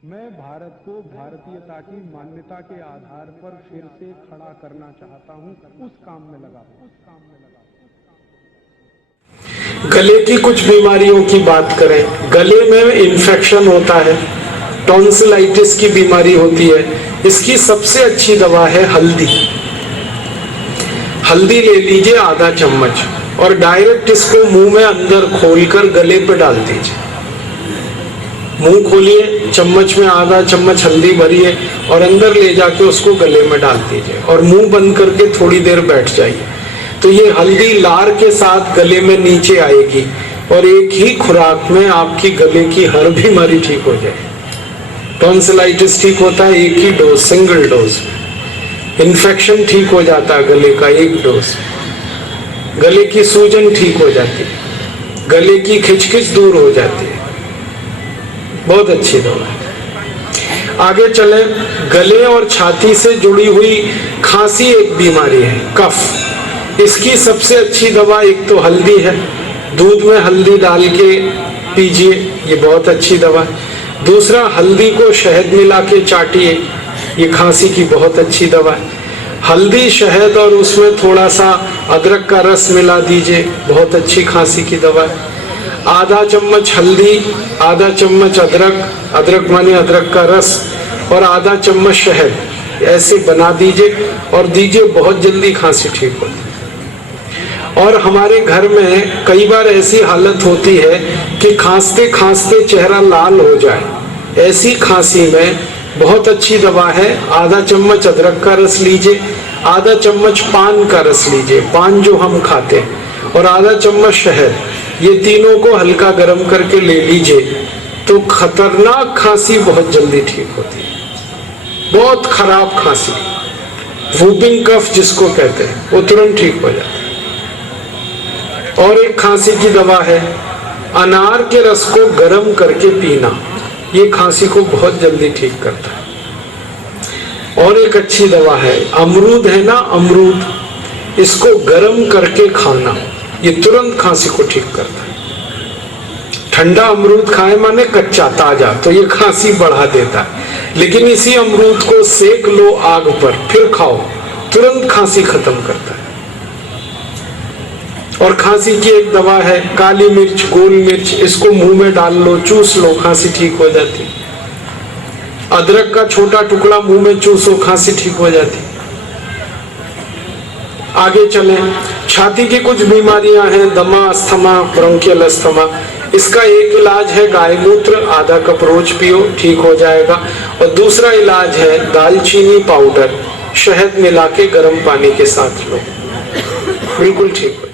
मैं भारत को भारतीयता की मान्यता के आधार पर फिर से खड़ा करना चाहता हूं, उस काम में लगा हूं। गले की कुछ बीमारियों की बात करें। गले में इन्फेक्शन होता है, टॉन्सिलाइटिस की बीमारी होती है। इसकी सबसे अच्छी दवा है हल्दी। हल्दी ले लीजिए आधा चम्मच और डायरेक्ट इसको मुंह में अंदर खोलकर गले पे डाल दीजिए। मुंह खोलिए, चम्मच में आधा चम्मच हल्दी भरिए और अंदर ले जाके उसको गले में डाल दीजिए और मुंह बंद करके थोड़ी देर बैठ जाइए। तो ये हल्दी लार के साथ गले में नीचे आएगी और एक ही खुराक में आपकी गले की हर बीमारी ठीक हो जाए। टॉन्सिलाइटिस ठीक होता है एक ही डोज, सिंगल डोज। इन्फेक्शन ठीक हो जाता है गले का एक डोज। गले की सूजन ठीक हो जाती है, गले की खिचखिच दूर हो जाती है। बहुत अच्छी दवा है। आगे चले, गले और छाती से जुड़ी हुई खांसी एक बीमारी है, कफ। इसकी सबसे अच्छी दवा एक तो हल्दी है, दूध में हल्दी डाल के पीजिए, ये बहुत अच्छी दवा है। दूसरा, हल्दी को शहद मिला के चाटिए, ये खांसी की बहुत अच्छी दवा है। हल्दी, शहद और उसमें थोड़ा सा अदरक का रस मिला दीजिए, बहुत अच्छी खांसी की दवा है। आधा चम्मच हल्दी, आधा चम्मच अदरक, अदरक माने अदरक का रस, और आधा चम्मच शहद, ऐसे बना दीजिए और दीजिए, बहुत जल्दी खांसी ठीक होती है। और हमारे घर में कई बार ऐसी हालत होती है कि खांसते खांसते चेहरा लाल हो जाए। ऐसी खांसी में बहुत अच्छी दवा है, आधा चम्मच अदरक का रस लीजिए, आधा चम्मच पान का रस लीजिए, पान जो हम खाते हैं, और आधा चम्मच शहद। ये तीनों को हल्का गर्म करके ले लीजिए तो खतरनाक खांसी बहुत जल्दी ठीक होती है। बहुत खराब खांसी, वूपिंग कफ जिसको कहते हैं, वो तुरंत ठीक हो जाता है। और एक खांसी की दवा है, अनार के रस को गर्म करके पीना, ये खांसी को बहुत जल्दी ठीक करता है। और एक अच्छी दवा है, अमरूद है ना, अमरूद, इसको गर्म करके खाना, ये तुरंत खांसी को ठीक करता है। ठंडा अमरूद खाए माने कच्चा, ताजा, तो ये खांसी बढ़ा देता है। लेकिन इसी अमरूद को सेक लो आग पर, फिर खाओ, तुरंत खांसी खत्म करता है। और खांसी की एक दवा है, काली मिर्च, गोल मिर्च, इसको मुंह में डाल लो, चूस लो, खांसी ठीक हो जाती है। अदरक का छोटा टुकड़ा मुंह में चूसो, खांसी ठीक हो जाती है। आगे चलें, छाती की कुछ बीमारियां हैं, दमा, अस्थमा, ब्रोंकियल अस्थमा। इसका एक इलाज है गाय मूत्र, आधा कप रोज पियो, ठीक हो जाएगा। और दूसरा इलाज है दालचीनी पाउडर, शहद मिला के गर्म पानी के साथ लो, बिल्कुल ठीक हो।